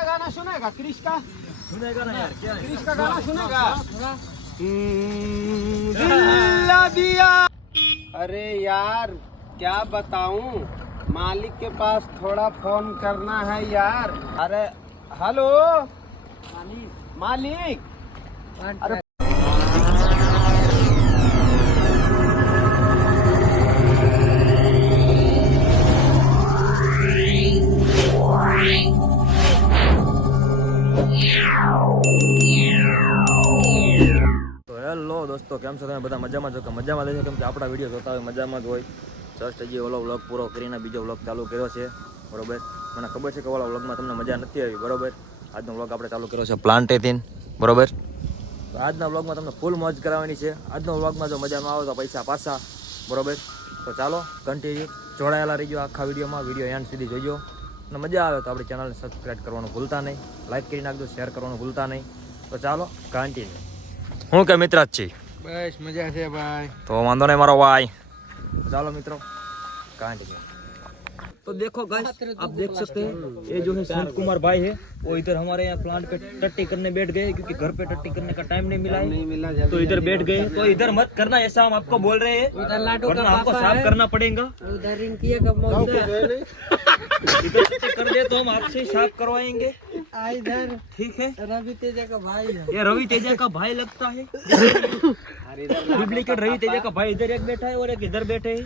का गाना सुनेगा? क्रिश का सुनेगा ना यार, क्या है? क्रिश का गाना सुनेगा? दिल दिया। अरे यार क्या बताऊं, मालिक के पास थोड़ा फोन करना है यार। अरे हेलो मालिक। अरे હેલો દોસ્તો, કેમ છો તમે બધા? મજામાં છો કે મજામાં લેજો? કેમ કે આપણા વિડીયો જોતા હોય મજામાં જ હોય. જસ્ટ હજી ઓલો વ્લોગ પૂરો કરીને બીજો વ્લોગ ચાલુ કર્યો છે, બરોબર. મને ખબર છે કે ઓલા વ્લોગમાં તમને મજા નથી આવી, બરોબર. આજનો વ્લોગ આપણે ચાલુ કર્યો છે પ્લાન્ટેથી, બરોબર. તો આજના વ્લોગમાં તમને ફૂલ મોજ કરાવવાની છે. આજનો વ્લોગમાં જો મજા ન આવે તો પૈસા પાછા, બરોબર. તો ચાલો કન્ટિન્યુ જોડાયેલા રહીજો આખા વિડીયોમાં. વિડીયો એન્ડ સુધી જોઈજો અને મજા આવે તો આપણી ચેનલને સબસ્ક્રાઈબ કરવાનું ભૂલતા નહીં, લાઈક કરી નાખજો, શેર કરવાનું ભૂલતા નહીં. તો ચાલો કન્ટિન્યુ. હું કે મિત્ર જ છે? बस मजा से भाई। तो वांदो नहीं मारो भाई। चलो मित्रों कंटिन्यू। तो देखो गाइस, आप देख सकते हैं ये जो है संत कुमार भाई है, वो इधर हमारे यहाँ प्लांट पे टट्टी करने बैठ गए क्योंकि घर पे टट्टी करने का टाइम नहीं मिला है, तो इधर बैठ गए। तो इधर मत करना ऐसा, हम आपको बोल रहे हैं, वरना हमको साफ करना पड़ेगा। उधर टट्टी कर दे तो हम आपसे साफ करवाएंगे, इधर ठीक है? रवि तेजा का भाई है। ये रवि तेजा का भाई लगता है। डुप्लीकेट रवि तेजा का भाई इधर एक बैठा है और एक इधर बैठे हैं।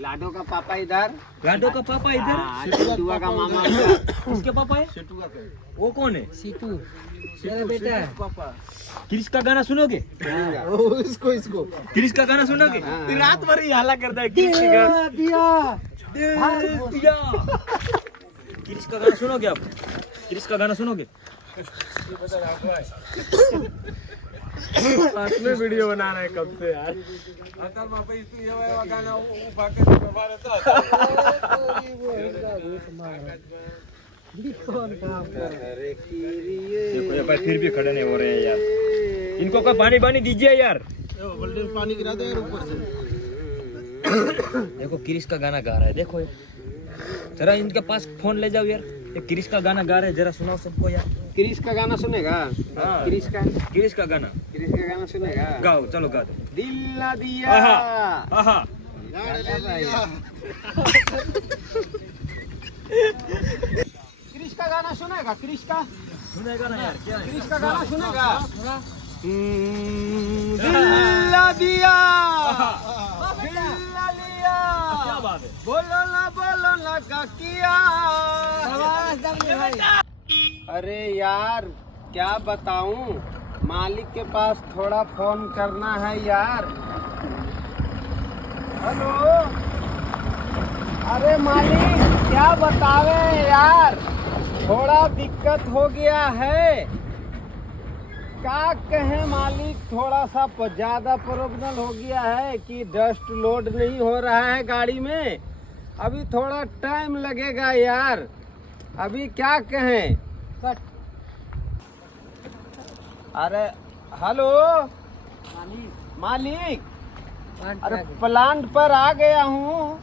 लाडो का पापा इधर, लाडो का पापा इधर, सिटुआ का मामा उसके पापा है। वो कौन है? सीटू मेरा बेटा है। पापा क्रिश का गाना सुनोगे? इसको क्रिश का गाना सुनोगे? रात भर ही हाला करता है क्रिश का दिया। क्रिश का गाना सुनोगे आप? क्रिश का गाना सुनोगे? साथ में वीडियो बना रहे हैं कब से यार। देखो ये भाई फिर भी खड़े नहीं हो रहे हैं यार, इनको कोई पानी पानी दीजिए यार। पानी गिरा दे यार ऊपर से। देखो क्रिश का गाना गा रहा है, देखो जरा इनके पास फोन ले जाओ यार, ये क्रिश का गाना गा रहे हैं, जरा सुनाओ सबको यार। क्रिश का गाना सुनेगा? हाँ। क्रिश का गाना, क्रिश का गाना सुनेगा? गाओ, चलो गा दो। दिल ना दिया। आहा क्रिश का गाना सुनेगा? क्रिश का सुनेगा ना यार, क्या है? क्रिश का गाना सुनेगा? दिल ना दिया, दिल ना लिया, क्या बात है? बोलो ना का किया। अरे यार क्या बताऊं, मालिक के पास थोड़ा फोन करना है यार। हेलो अरे मालिक क्या बतावे यार, थोड़ा दिक्कत हो गया है। क्या कहें मालिक, थोड़ा सा ज्यादा प्रॉब्लम हो गया है कि डस्ट लोड नहीं हो रहा है गाड़ी में। अभी थोड़ा टाइम लगेगा यार, अभी क्या कहें। अरे हेलो मालिक, अरे प्लांट पर आ गया हूँ,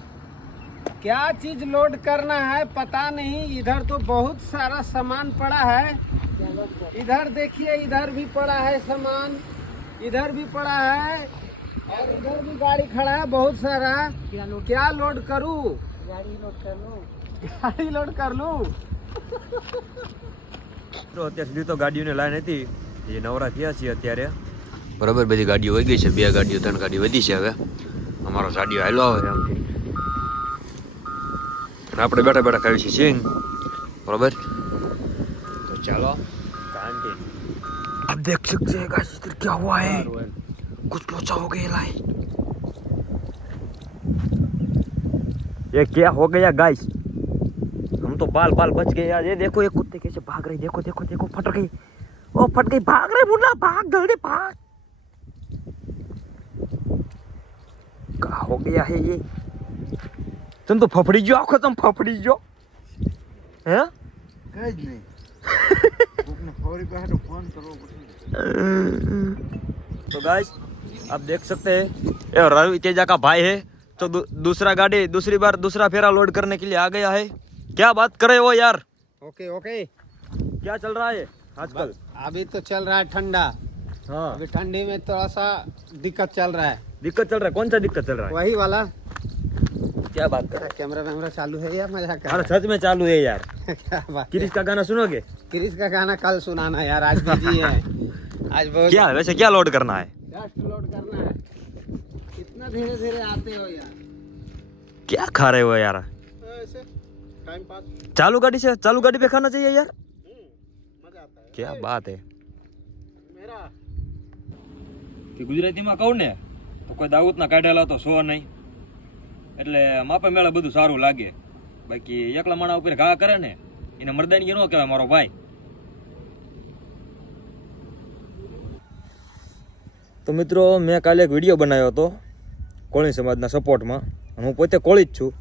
क्या चीज लोड करना है पता नहीं। इधर तो बहुत सारा सामान पड़ा है, इधर देखिए, इधर भी पड़ा है सामान, इधर भी पड़ा है और इधर भी गाड़ी खड़ा है बहुत सारा। क्या लोड करूँ? गाड़ी लोड कर लूँ, गाड़ी लोड कर लूँ। તો અત્યાર સુધી તો ગાડીઓની લાઈન હતી, એ નવરા થયા છીએ અત્યારે, બરાબર. બધી ગાડીઓ વહી ગઈ છે, 2 ગાડીઓ 3 ગાડીઓ વધી છે. હવે અમારો ગાડીઓ હાલો આવે છે આમથી, અને આપણે બેઠા બેઠા ખાવી છીએ સિંગ, બરાબર. તો ચાલો आप देख सकते हैं गाइस, इधर क्या हुआ है, कुछ लोचा हो गया है। ये क्या हो गया गाइस, हम तो बाल बाल बच गए यार। ये देखो ये कुत्ते कैसे भाग रहे, देखो देखो देखो, फट गई, ओ फट गई, भाग रहे मुन्ना, भाग जल्दी भाग। क्या हो गया है ये? तुम तो फफड़ी जो, आखो तुम फफड़ी जो हैं? कहीं नहीं तो गाइस आप देख सकते हैं ये रवि तेजा का भाई है, तो दूसरा गाड़ी दूसरी बार दूसरा फेरा लोड करने के लिए आ गया है, क्या बात कर रहे हो यार, ओके ओके। क्या चल रहा है आजकल? अभी तो चल रहा है ठंडा। हाँ, अभी ठंडी में थोड़ा सा दिक्कत चल रहा है, दिक्कत चल रहा है। कौन सा दिक्कत चल रहा है? वही वाला। क्या बात कर रहे कैमरा वैमरा चालू है या मजाक हो? अरे सच में चालू है यार। क्या बात है? क्रिश का गाना सुनोगे? क्रिश का गाना कल सुनाना यार, आज बिजी है। आज बहुत क्या वैसे क्या लोड करना है? जस्ट लोड करना है। इतना धीरे धीरे आते हो यार। क्या खा रहे हो यार? ऐसे टाइम पास। चालू गाड़ी पे खाना चाहिए यार। मजा आता है। क्या बात है मेरा કે ગુજરાતીમાં કહું ને તો કોઈ દાઉદના કાઢેલા તો સો નહીં, એટલે માપે મેળે બધું સારું લાગે. બાકી એકલા માણા ઉપર ઘા કરે ને એને મરદાનગી ન કહેવાય મારો ભાઈ. તો મિત્રો મેં કાલે એક વિડીયો બનાવ્યો હતો કોળી સમાજના સપોર્ટમાં, અને હું પોતે કોળી જ છું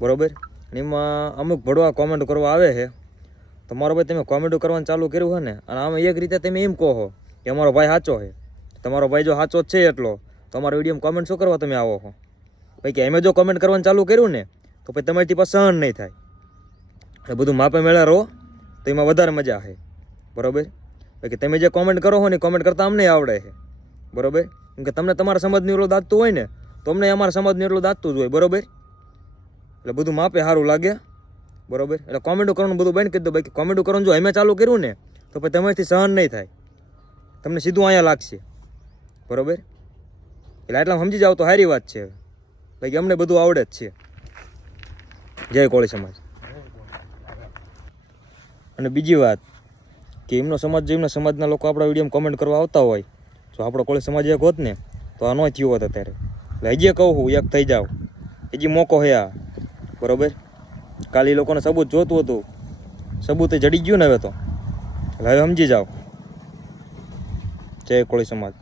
બરોબર. અને એમાં અમુક ભડવા કોમેન્ટ કરવા આવે છે. તો મારો ભાઈ તમે કોમેન્ટો કરવાનું ચાલુ કર્યું છે ને, અને આમાં એક રીતે તમે એમ કહો કે અમારો ભાઈ સાચો છે. તમારો ભાઈ જો સાચો જ છે એટલો તો અમારા વિડીયોમાં કોમેન્ટ શું કરવા તમે આવો છો? ભાઈ કે અમે જો કોમેન્ટ કરવાનું ચાલુ કર્યું ને તો પછી તમારીથી પાસે સહન નહીં થાય. એટલે બધું માપે મેળા રહો તો એમાં વધારે મજા આવે બરોબર. બાકી તમે જે કોમેન્ટ કરો છો ને કોમેન્ટ કરતાં અમને આવડે છે બરોબર. કેમ કે તમને તમારા સમાજનું એટલું દાંતતું હોય ને તો અમને અમારા સમાજનું એટલું દાંતતું જ હોય બરોબર. એટલે બધું માપે સારું લાગે બરોબર. એટલે કોમેન્ટો કરવાનું બધું બંધ કરી દો. બાકી કોમેન્ટો કરવાનું જો અમે ચાલુ કર્યું ને તો પછી તમારીથી સહન નહીં થાય, તમને સીધું અહીંયા લાગશે બરોબર. એટલે આટલા સમજી જાવ તો સારી વાત છે. બાકી અમને બધું આવડે જ છે. જય કોળી સમાજ. અને બીજી વાત કે એમનો સમાજ જો એમના સમાજના લોકો આપણા વિડીયોમાં કોમેન્ટ કરવા આવતા હોય, જો આપણો કોળી સમાજ એક હોત ને તો આ ન થયું હોત અત્યારે. એટલે હજી કહું હું એક થઈ જાવ, હજી મોકો હે આ બરોબર. કાલે એ લોકોને સબૂત જોતું હતું, સબૂત જડી ગયું ને હવે તો. એટલે હવે સમજી જાઓ. જય કોળી સમાજ.